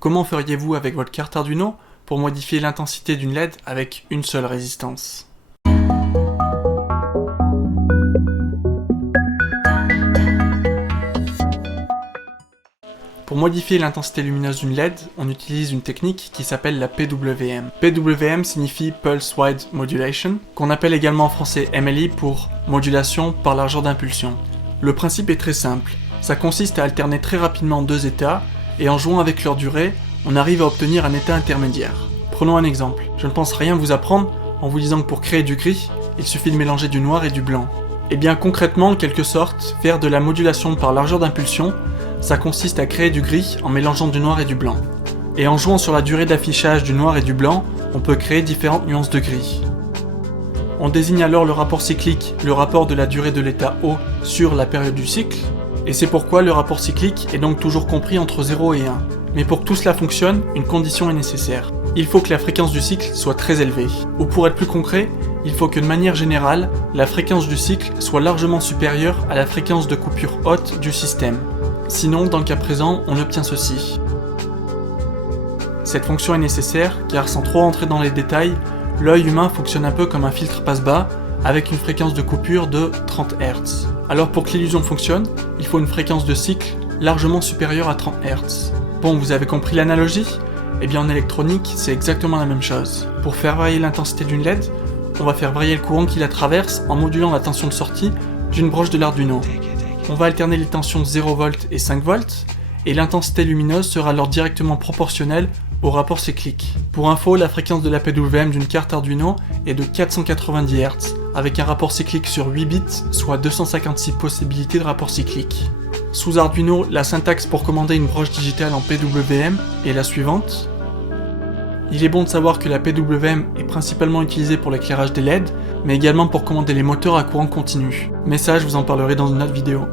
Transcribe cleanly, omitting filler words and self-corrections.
Comment feriez-vous avec votre carte Arduino pour modifier l'intensité d'une LED avec une seule résistance? Pour modifier l'intensité lumineuse d'une LED, on utilise une technique qui s'appelle la PWM. PWM signifie Pulse Width Modulation, qu'on appelle également en français MLI pour modulation par largeur d'impulsion. Le principe est très simple, ça consiste à alterner très rapidement deux états, et en jouant avec leur durée, on arrive à obtenir un état intermédiaire. Prenons un exemple, je ne pense rien vous apprendre en vous disant que pour créer du gris, il suffit de mélanger du noir et du blanc. Et bien concrètement, en quelque sorte, faire de la modulation par largeur d'impulsion, ça consiste à créer du gris en mélangeant du noir et du blanc. Et en jouant sur la durée d'affichage du noir et du blanc, on peut créer différentes nuances de gris. On désigne alors le rapport cyclique, le rapport de la durée de l'état O sur la période du cycle, et c'est pourquoi le rapport cyclique est donc toujours compris entre 0 et 1. Mais pour que tout cela fonctionne, une condition est nécessaire. Il faut que la fréquence du cycle soit très élevée. Ou pour être plus concret, il faut que de manière générale, la fréquence du cycle soit largement supérieure à la fréquence de coupure haute du système. Sinon, dans le cas présent, on obtient ceci. Cette fonction est nécessaire car sans trop rentrer dans les détails, l'œil humain fonctionne un peu comme un filtre passe-bas avec une fréquence de coupure de 30 Hz. Alors pour que l'illusion fonctionne, il faut une fréquence de cycle largement supérieure à 30 Hz. Bon, vous avez compris l'analogie? Eh bien en électronique, c'est exactement la même chose. Pour faire varier l'intensité d'une LED, on va faire varier le courant qui la traverse en modulant la tension de sortie d'une broche de l'Arduino. On va alterner les tensions 0 V et 5 V, et l'intensité lumineuse sera alors directement proportionnelle au rapport cyclique. Pour info, la fréquence de la PWM d'une carte Arduino est de 490 Hz, avec un rapport cyclique sur 8 bits, soit 256 possibilités de rapport cyclique. Sous Arduino, la syntaxe pour commander une broche digitale en PWM est la suivante. Il est bon de savoir que la PWM est principalement utilisée pour l'éclairage des LED, mais également pour commander les moteurs à courant continu. Mais ça, je vous en parlerai dans une autre vidéo.